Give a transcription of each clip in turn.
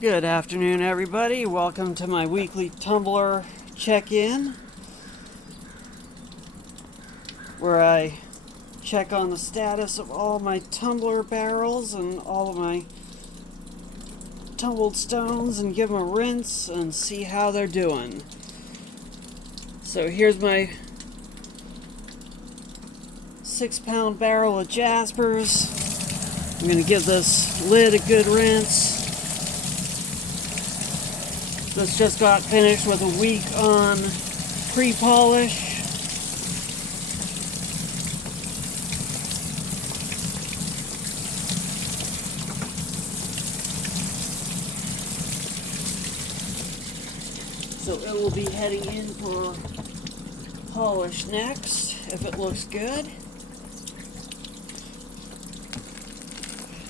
Good afternoon, everybody. Welcome to my weekly tumbler check-in, where I check on the status of all my tumbler barrels and all of my tumbled stones and give them a rinse and see how they're doing. So here's my 6-pound barrel of Jaspers. I'm going to give this lid a good rinse. This just got finished with a week on pre-polish. So it will be heading in for polish next, if it looks good.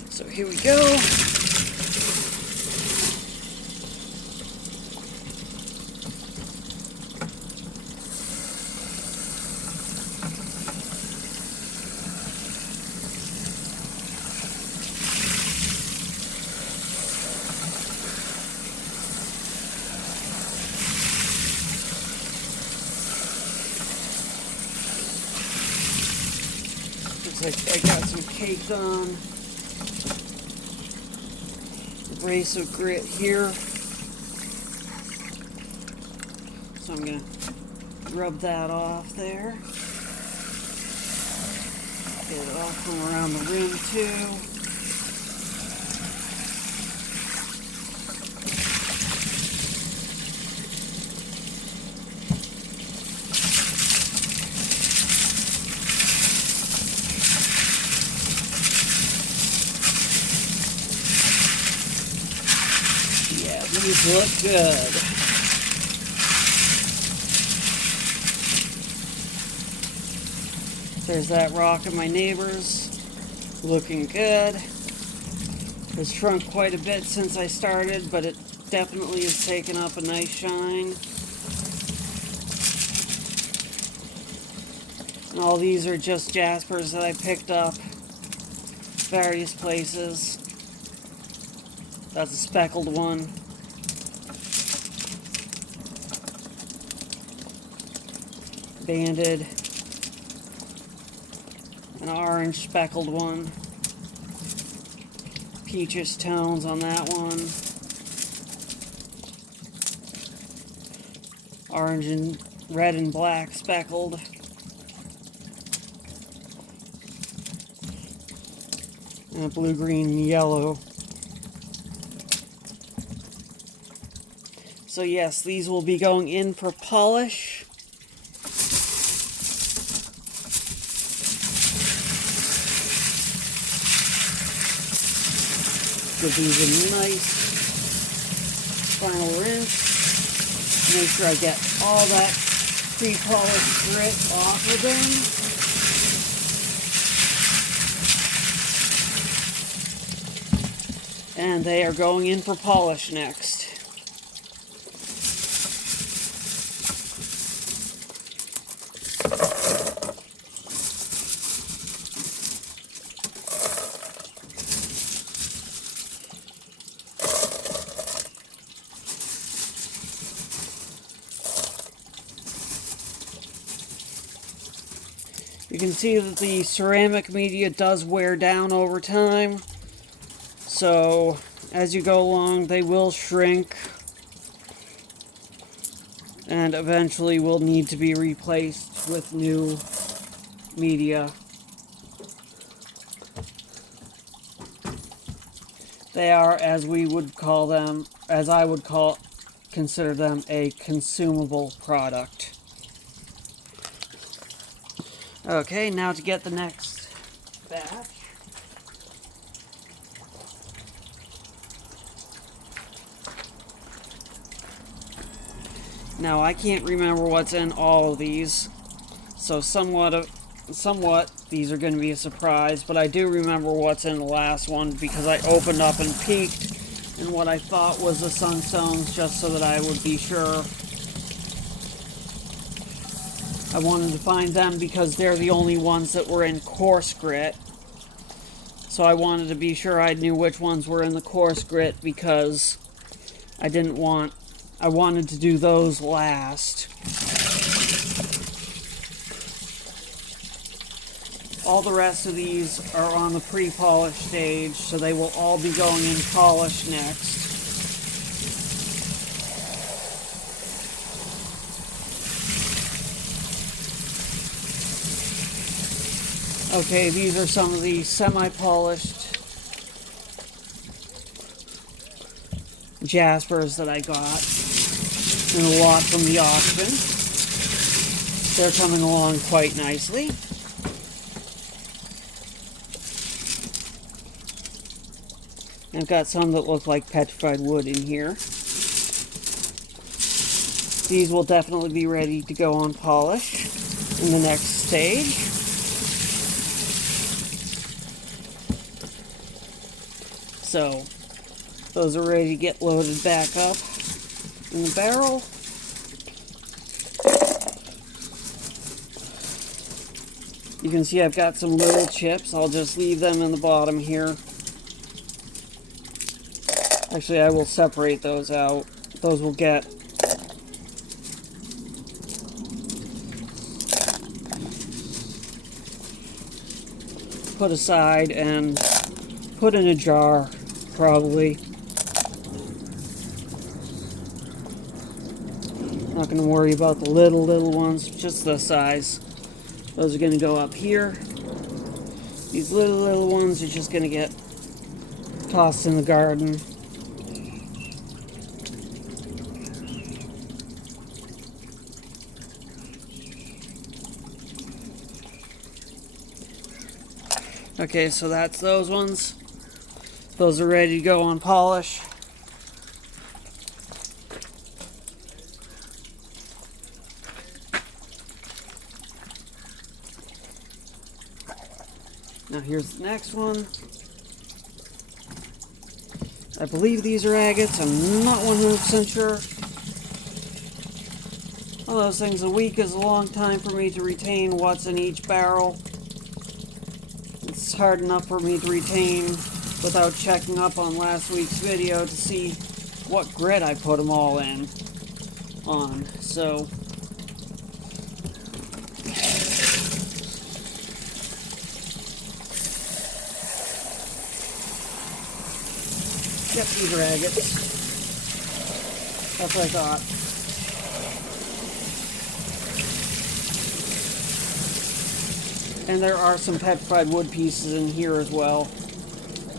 So here we go. Looks like I got some caked on abrasive grit here. So I'm going to rub that off there. Get it off from around the rim too. These look good. There's that rock of my neighbor's, looking good. It's shrunk quite a bit since I started, but it definitely has taken up a nice shine. And all these are just Jaspers that I picked up various places. That's a speckled one. Banded, an orange speckled one, peachish tones on that one, orange and red and black speckled, and a blue, green, and yellow. So yes, these will be going in for polish. Give these a nice final rinse. Make sure I get all that pre-polished grit off of them. And they are going in for polish next. You can see that the ceramic media does wear down over time, so as you go along they will shrink and eventually will need to be replaced with new media. They are, as we would call them, as I would consider them, a consumable product. Okay, now to get the next batch. Now, I can't remember what's in all of these, so somewhat these are going to be a surprise, but I do remember what's in the last one because I opened up and peeked in what I thought was the sunstones just so that I would be sure. I wanted to find them because they're the only ones that were in coarse grit. So I wanted to be sure I knew which ones were in the coarse grit because I wanted to do those last. All the rest of these are on the pre-polish stage, so they will all be going in polish next. Okay, these are some of the semi-polished Jaspers that I got in a lot from the auction. They're coming along quite nicely. I've got some that look like petrified wood in here. These will definitely be ready to go on polish in the next stage. So, those are ready to get loaded back up in the barrel. You can see I've got some little chips. I'll just leave them in the bottom here. Actually, I will separate those out. Those will get put aside and put in a jar, probably. Not going to worry about the little ones, just the size. Those are going to go up here. These little ones are just going to get tossed in the garden. Okay, so that's those ones. Those are ready to go on polish. Now here's the next one. I believe these are agates. I'm not 100% sure. One of those things, a week is a long time for me to retain what's in each barrel. It's hard enough for me to retain without checking up on last week's video to see what grit I put them all in on. So yep, these are agates. That's what I thought. And there are some petrified wood pieces in here as well.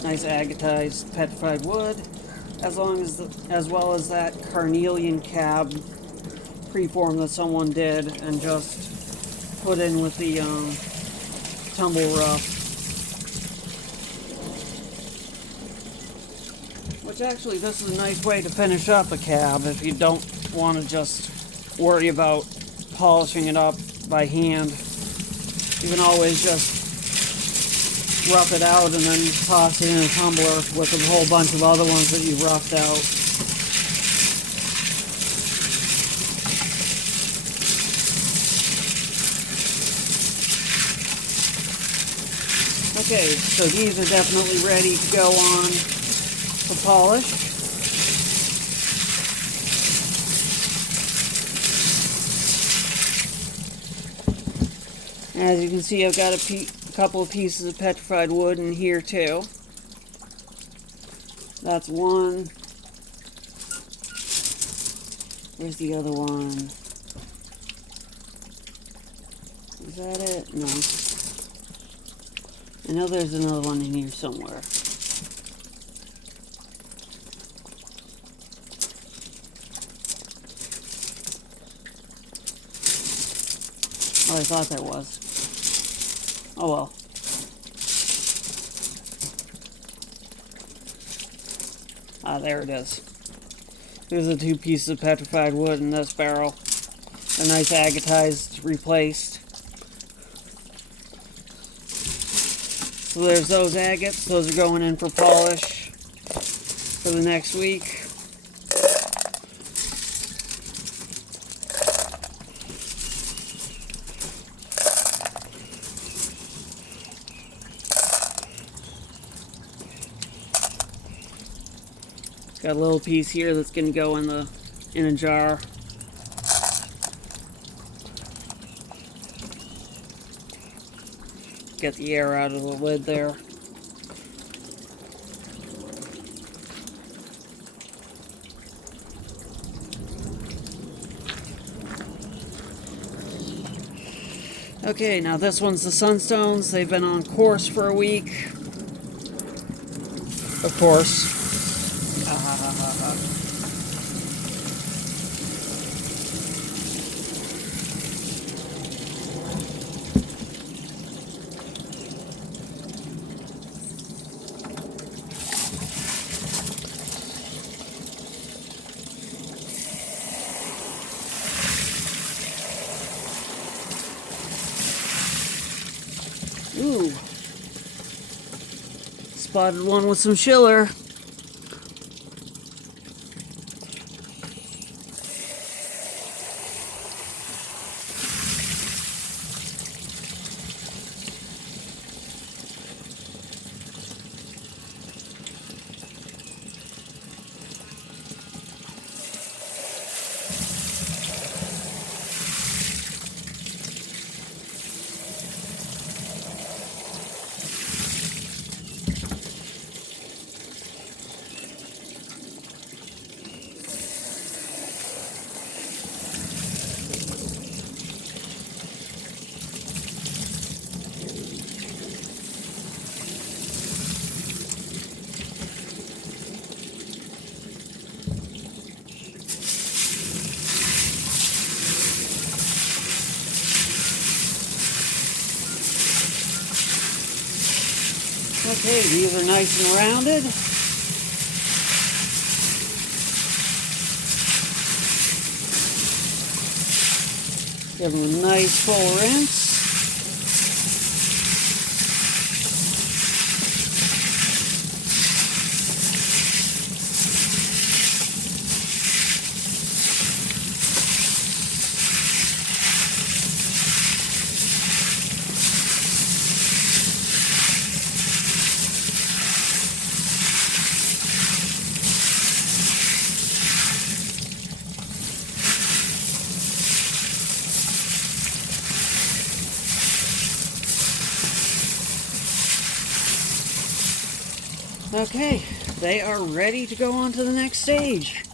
Nice agatized petrified wood, as well as that carnelian cab preform that someone did and just put in with the tumble rough. Which actually, this is a nice way to finish up a cab if you don't want to just worry about polishing it up by hand. You can always just rough it out and then toss it in a tumbler with a whole bunch of other ones that you've roughed out. Okay, so these are definitely ready to go on for polish. As you can see, I've got a couple of pieces of petrified wood in here too. That's one. Where's the other one? Is that it? No. I know there's another one in here somewhere. Oh, I thought there was. Oh well. Ah, there it is. There's the two pieces of petrified wood in this barrel. They're nice agatized, replaced. So there's those agates. Those are going in for polish for the next week. Got a little piece here that's going to go in a jar. Get the air out of the lid there. Okay, now this one's the Sunstones. They've been on course for a week. Of course. Ooh. Spotted one with some schiller. Okay, these are nice and rounded. Give them a nice full rinse. Okay, they are ready to go on to the next stage.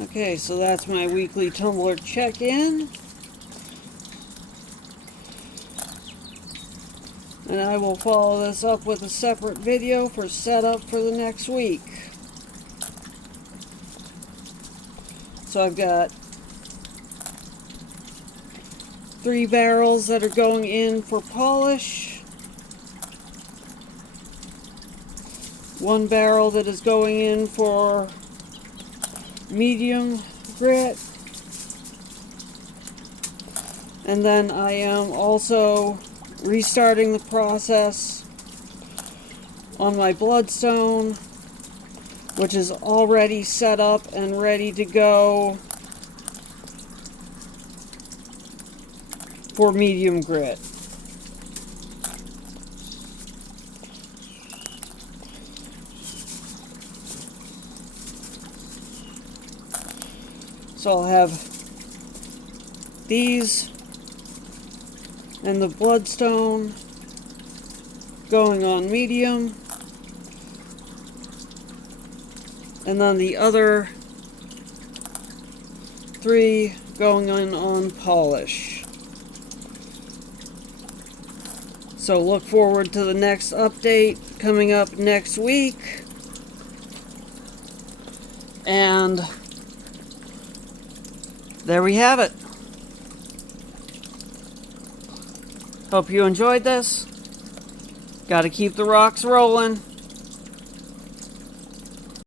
Okay, so that's my weekly tumbler check-in. And I will follow this up with a separate video for setup for the next week. So I've got 3 barrels that are going in for polish. 1 barrel that is going in for medium grit, and then I am also restarting the process on my bloodstone, which is already set up and ready to go for medium grit. So I'll have these and the bloodstone going on medium, And then the other 3 going in on polish. So look forward to the next update coming up next week. And there we have it. Hope you enjoyed this. Gotta keep the rocks rolling.